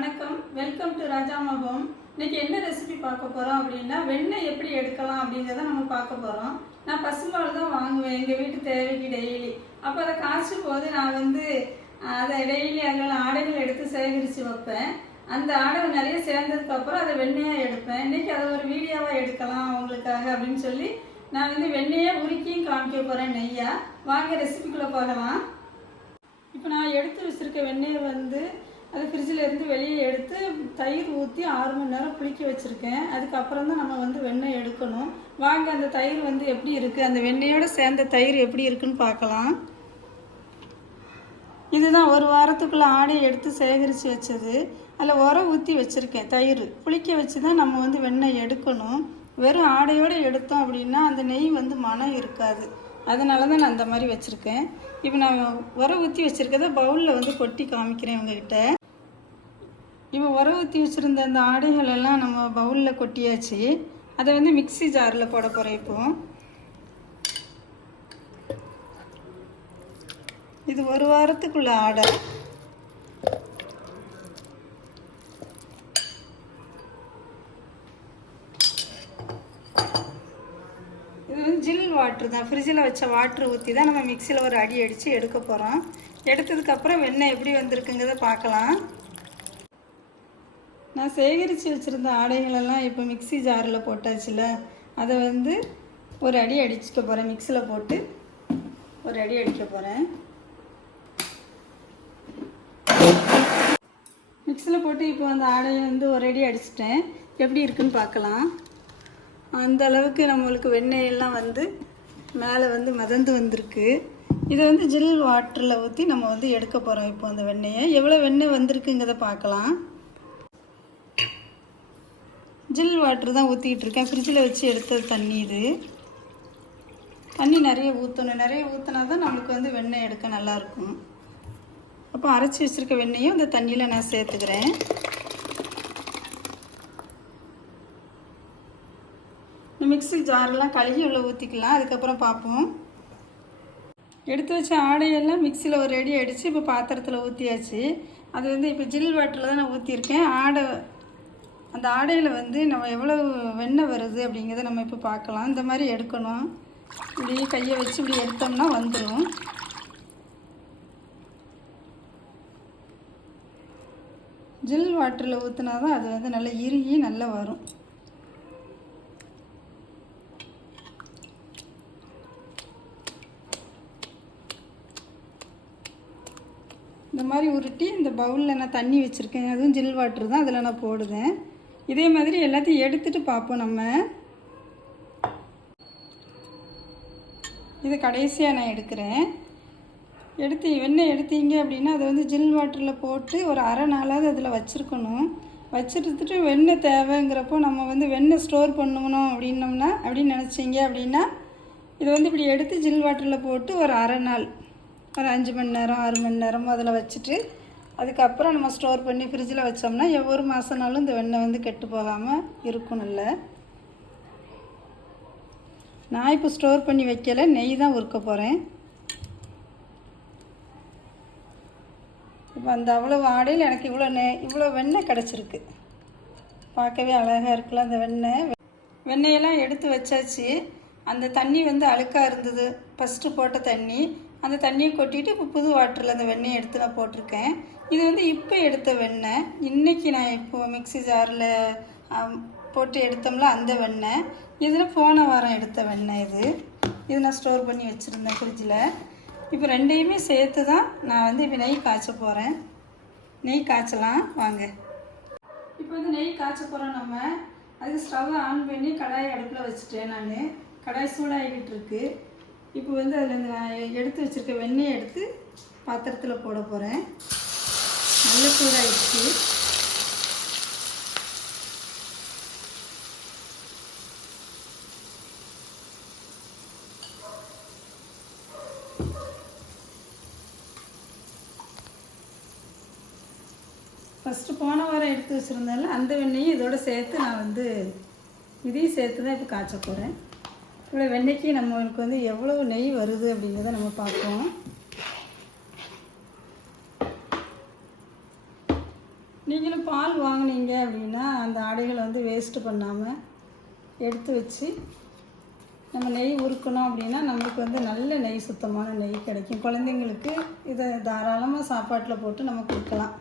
வணக்கம், welcome to Rajama home. இன்னைக்கு என்ன ரெசிபி பார்க்க போகிறோம் அப்படின்னா, வெண்ணெய் எப்படி எடுக்கலாம் அப்படிங்கிறத நம்ம பார்க்க போகிறோம். நான் பசும்பால் தான் வாங்குவேன் எங்கள் வீட்டு தேவைக்கு டெய்லி. அப்போ அதை காய்ச்சும் போது நான் அதை டெய்லி அதில் ஆடைகள் எடுத்து சேகரித்து வைப்பேன். அந்த ஆடை நிறைய சேர்ந்ததுக்கப்புறம் அதை வெண்ணெயாக எடுப்பேன். இன்றைக்கி அதை ஒரு வீடியோவாக எடுக்கலாம் உங்களுக்காக அப்படின்னு சொல்லி நான் வெண்ணெயை உருக்கியும் காமிக்க போகிறேன் நெய்யாக. வாங்க ரெசிபிக்குள்ளே போகலாம். இப்போ நான் எடுத்து வச்சுருக்க வெண்ணெயை அது ஃப்ரிட்ஜில் இருந்து வெளியே எடுத்து தயிர் ஊற்றி 6 மணி நேரம் புளிக்க வச்சுருக்கேன். அதுக்கப்புறம் தான் நம்ம வெண்ணெய் எடுக்கணும். வாங்க அந்த தயிர் எப்படி இருக்குது, அந்த வெண்ணெயோடு சேர்ந்த தயிர் எப்படி இருக்குன்னு பார்க்கலாம். இதுதான் ஒரு வாரத்துக்குள்ளே ஆடையை எடுத்து சேகரித்து வச்சது. அதில் உரம் ஊற்றி வச்சுருக்கேன். தயிர் புளிக்க வச்சு தான் நம்ம வெண்ணெய் எடுக்கணும். வெறும் ஆடையோடு எடுத்தோம் அப்படின்னா அந்த நெய் மனம் இருக்காது. அதனால தான் நான் அந்த மாதிரி வச்சுருக்கேன். இப்போ நான் உரம் ஊற்றி வச்சுருக்கத பவுலில் கொட்டி காமிக்கிறேன் உங்ககிட்ட. இப்போ உரம் ஊற்றி வச்சுருந்த அந்த ஆடைகள் எல்லாம் நம்ம பவுலில் கொட்டியாச்சு. அதை மிக்ஸி ஜாரில் போட போகிறேன். இப்போ இது ஒரு வாரத்துக்குள்ள ஆடை. இது ஜில் வாட்ரு தான், ஃப்ரிட்ஜில் வச்ச வாட்ரு ஊற்றி தான் நம்ம மிக்சியில் ஒரு அடி அடித்து எடுக்க போகிறோம். எடுத்ததுக்கப்புறம் வெண்ணெய் எப்படி வந்திருக்குங்கிறத பார்க்கலாம். நான் சேகரித்து வச்சுருந்த ஆடைகளெல்லாம் இப்போ மிக்ஸி ஜாரில் போட்டாச்சுல, அதை ஒரு அடி அடிச்சுக்க போகிறேன். மிக்ஸியில் போட்டு ஒரு அடி அடிக்க போகிறேன். மிக்ஸியில் போட்டு இப்போ அந்த ஆடையை ஒரு அடி அடிச்சிட்டேன். எப்படி இருக்குன்னு பார்க்கலாம். அந்த அளவுக்கு நம்மளுக்கு வெண்ணெயெல்லாம் மேலே மிதந்து வந்திருக்கு. இதை ஜில் வாட்டரில் ஊற்றி நம்ம எடுக்க போகிறோம். இப்போ அந்த வெண்ணெயை எவ்வளோ வெண்ணெய் வந்திருக்குங்கிறத பார்க்கலாம். ஜில் வாட்ரு தான் ஊற்றிக்கிட்டு இருக்கேன். ஃப்ரிட்ஜில் வச்சு எடுத்தது தண்ணி. இது தண்ணி நிறைய ஊற்றணும். நிறைய ஊற்றினா தான் நம்மளுக்கு வெண்ணெய் எடுக்க நல்லாயிருக்கும். அப்போ அரைச்சி வச்சுருக்க வெண்ணெயும் அந்த தண்ணியில் நான் சேர்த்துக்கிறேன். மிக்ஸி ஜாரெலாம் கழுகி உள்ள ஊற்றிக்கலாம். அதுக்கப்புறம் பார்ப்போம். எடுத்து வச்ச ஆடையெல்லாம் மிக்சியில் ஒரு அடி அடித்து இப்போ பாத்திரத்தில் ஊற்றியாச்சு. அது இப்போ ஜில் வாட்டரில் தான் நான் ஊற்றிருக்கேன். அந்த ஆடையில் நம்ம எவ்வளோ வெண்ணெய் வருது அப்படிங்கிறத நம்ம இப்போ பார்க்கலாம். இந்த மாதிரி எடுக்கணும். இப்படி கையை வச்சு இப்படி எடுத்தோம்னா வந்துடும். ஜில் வாட்டரில் ஊற்றினா தான் அது நல்லா இறுகி நல்லா வரும். இந்த மாதிரி உருட்டி இந்த பவுலில் நான் தண்ணி வச்சுருக்கேன். அதுவும் ஜில் வாட்ரு தான், அதில் நான் போடுவேன். இதே மாதிரி எல்லாத்தையும் எடுத்துகிட்டு பார்ப்போம். நம்ம இது கடைசியாக நான் எடுக்கிறேன். வெண்ணெய் எடுத்தீங்க அப்படின்னா அதை ஜில் வாட்டரில் போட்டு ஒரு அரை நாளாவது அதில் வச்சுருக்கணும். வச்சுருந்துட்டு வெண்ணெய் தேவைங்கிறப்போ நம்ம வெண்ணெய் ஸ்டோர் பண்ணணும் அப்படின்னு நினச்சிங்க அப்படின்னா இதை இப்படி எடுத்து ஜில் வாட்டரில் போட்டு ஒரு அரை நாள், ஒரு 5 மணி நேரம் 6 மணி நேரமும் அதில் வச்சுட்டு அதுக்கப்புறம் நம்ம ஸ்டோர் பண்ணி ஃப்ரிட்ஜில் வச்சோம்னா ஒவ்வொரு மாதம்னாலும் இந்த வெண்ணெய் கெட்டு போகாமல் இருக்கணும்ல. நான் இப்போ ஸ்டோர் பண்ணி வைக்கலை, நெய் தான் உருக்க போகிறேன். இப்போ அந்த அவ்வளோ ஆடையில் எனக்கு இவ்வளோ வெண்ணெய் கிடச்சிருக்கு. பார்க்கவே அழகாக இருக்குல்ல அந்த வெண்ணெயெல்லாம் எடுத்து வச்சாச்சு. அந்த தண்ணி அழுக்காக இருந்தது, ஃபஸ்ட்டு போட்ட தண்ணி. அந்த தண்ணியை கொட்டிட்டு இப்போ புது வாட்டரில் அந்த வெண்ணெயை எடுத்து நான் போட்டிருக்கேன். இது இப்போ எடுத்த வெண்ணெய். இன்றைக்கி நான் இப்போது மிக்ஸி ஜாரில் போட்டு எடுத்தோம்ல அந்த வெண்ணெய். இதில் போன வாரம் எடுத்த வெண்ணெய். இது நான் ஸ்டோர் பண்ணி வச்சுருந்தேன் ஃப்ரிட்ஜில். இப்போ ரெண்டையுமே சேர்த்து தான் நான் இப்போ நெய் காய்ச்ச போகிறேன். நெய் காய்ச்சலாம் வாங்க. இப்போ நெய் காய்ச்ச போகிறோம் நம்ம. அதுக்கு ஸ்டவ்வை ஆன் பண்ணி கடாயை அடுப்பில் வச்சுட்டேன். நான் கடாய் சூடாகிக்கிட்டு இருக்கு. இப்போ அதில் நான் எடுத்து வச்சுருக்க வெண்ணெயை எடுத்து பாத்திரத்தில் போட போகிறேன். நல்ல சூடாகிடுச்சு. ஃபஸ்ட்டு போன வாரம் எடுத்து வச்சுருந்தால அந்த வெண்ணெயும் இதோடு சேர்த்து நான் இதையும் சேர்த்து தான் இப்போ காய்ச்ச போகிறேன். இவ்வளோ வெண்ணெய்க்கு நம்மளுக்கு எவ்வளோ நெய் வருது அப்படிங்கிறத நம்ம பார்ப்போம். நீங்களும் பால் வாங்கினீங்க அப்படின்னா அந்த ஆடைகளை வந்து வேஸ்ட்டு பண்ணாமல் எடுத்து வச்சு நம்ம நெய் உருக்கணும் அப்படின்னா நம்மளுக்கு வந்து நல்ல நெய், சுத்தமான நெய் கிடைக்கும். குழந்தைங்களுக்கு இதை தாராளமாக சாப்பாட்டில் போட்டு நம்ம கொடுக்கலாம்.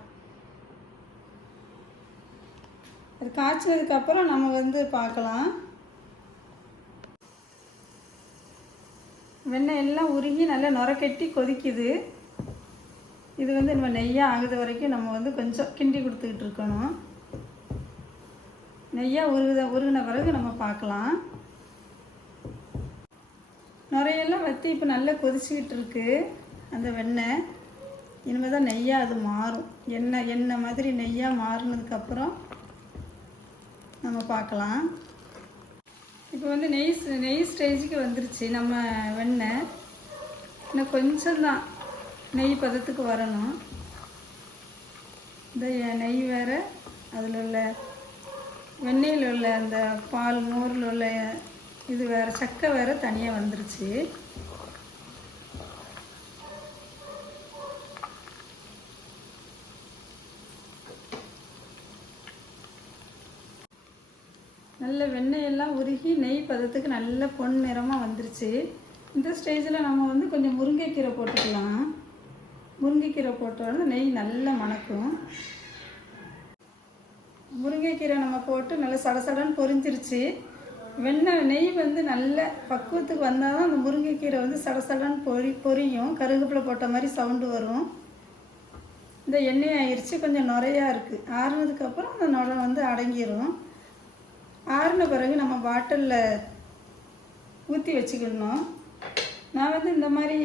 அது காய்ச்சினதுக்கப்புறம் நம்ம வந்து பார்க்கலாம். வெண்ணெய் எல்லாம் உருகி நல்லா நுரக்கட்டி கொதிக்குது. இது வந்து நம்ம நெய்யாக ஆகுது வரைக்கும் நம்ம வந்து கொஞ்சம் கிண்டி கொடுத்துக்கிட்டு இருக்கணும். நெய்யாக உருகின பிறகு நம்ம பார்க்கலாம். நுரையெல்லாம் வற்றி இப்போ நல்லா கொதிச்சுக்கிட்டு இருக்கு அந்த வெண்ணெய். இனிமேல் தான் நெய்யாக அது மாறும். எண்ணெய் மாதிரி நெய்யாக மாறினதுக்கப்புறம் நம்ம பார்க்கலாம். இப்போ வந்து நெய் ஸ்டேஜுக்கு வந்துருச்சு நம்ம வெண்ணெய். இன்னும் கொஞ்சம்தான் நெய் பதத்துக்கு வரணும். இந்த நெய் வேறு, அதில் உள்ள வெண்ணெயில் உள்ள அந்த பால் மோரில் உள்ள இது வேறு, சக்கை வேறு தனியாக வந்துருச்சு. நல்ல வெண்ணெயெல்லாம் உருகி நெய் பதத்துக்கு நல்ல பொன் நிறமாக வந்துருச்சு. இந்த ஸ்டேஜில் நம்ம வந்து கொஞ்சம் முருங்கைக்கீரை போட்டுக்கலாம். முருங்கைக்கீரை போட்டோன்னா நெய் நல்லா மணக்கும். முருங்கைக்கீரை நம்ம போட்டு நல்லா சடசடன்னு பொரிஞ்சிருச்சு. நெய் வந்து நல்ல பக்குவத்துக்கு வந்தால் தான் அந்த முருங்கைக்கீரை வந்து சடசடன்னு பொரியும். கருவேப்பிலை போட்ட மாதிரி சவுண்டு வரும். இந்த எண்ணெய் ஆயிடுச்சு, கொஞ்சம் நுரையாக இருக்குது. ஆறுனதுக்கப்புறம் அந்த நுரை வந்து அடங்கிடும். ஆறின பிறகு நம்ம பாட்டிலில் ஊற்றி வச்சுக்கணும். நான் வந்து இந்த மாதிரி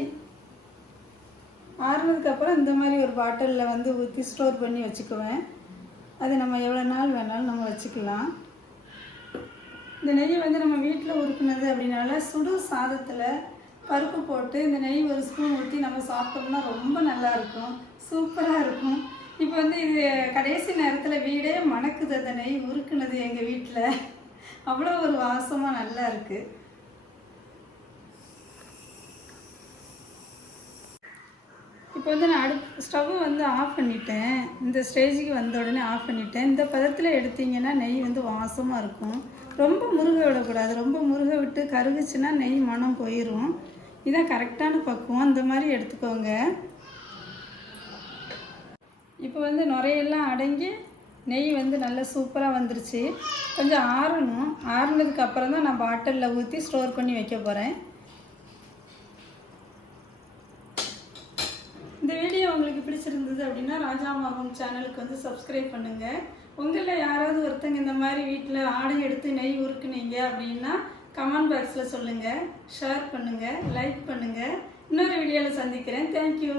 ஆறுனதுக்கப்புறம் இந்த மாதிரி ஒரு பாட்டிலில் வந்து ஊற்றி ஸ்டோர் பண்ணி வச்சுக்குவேன். அது நம்ம எவ்வளோ நாள் வேணாலும் நம்ம வச்சுக்கலாம். இந்த நெய்யை வந்து நம்ம வீட்டில் உருக்குனது அப்படின்னால சுடு சாதத்தில் பருப்பு போட்டு இந்த நெய் ஒரு ஸ்பூன் ஊற்றி நம்ம சாப்பிட்டோம்னா ரொம்ப நல்லாயிருக்கும், சூப்பராக இருக்கும். இப்போ வந்து இது கடைசி நேரத்தில் வீடே மணக்குது. அந்த நெய் உருக்குனது எங்கள் வீட்டில் அவ்வளோ ஒரு வாசமாக நல்லா இருக்குது. இப்போ வந்து நான் ஸ்டவ் வந்து ஆஃப் பண்ணிட்டேன். இந்த ஸ்டேஜுக்கு வந்த உடனே ஆஃப் பண்ணிட்டேன். இந்த பதத்தில் எடுத்திங்கன்னா நெய் வந்து வாசமாக இருக்கும். ரொம்ப முருக விடக்கூடாது. ரொம்ப முருக விட்டு கருகுச்சுன்னா நெய் மனம் போயிடும். இதான் கரெக்டான பக்குவம். இந்த மாதிரி எடுத்துக்கோங்க. இப்போ வந்து நுரையெல்லாம் அடங்கி நெய் வந்து நல்லா சூப்பராக வந்துருச்சு. கொஞ்சம் ஆறணும். ஆறுனதுக்கு அப்புறம் தான் நான் பாட்டிலில் ஊற்றி ஸ்டோர் பண்ணி வைக்க போகிறேன். இந்த வீடியோ உங்களுக்கு பிடிச்சிருந்தது அப்படின்னா ராஜாம்மா ஹோம் சேனலுக்கு வந்து சப்ஸ்கிரைப் பண்ணுங்கள். உங்களில் யாராவது ஒருத்தங்க இந்த மாதிரி வீட்டில் ஆடை எடுத்து நெய் உருக்குனீங்க அப்படின்னா கமெண்ட் பாக்ஸில் சொல்லுங்கள், ஷேர் பண்ணுங்கள், லைக் பண்ணுங்கள். இன்னொரு வீடியோவில் சந்திக்கிறேன். தேங்க்யூ.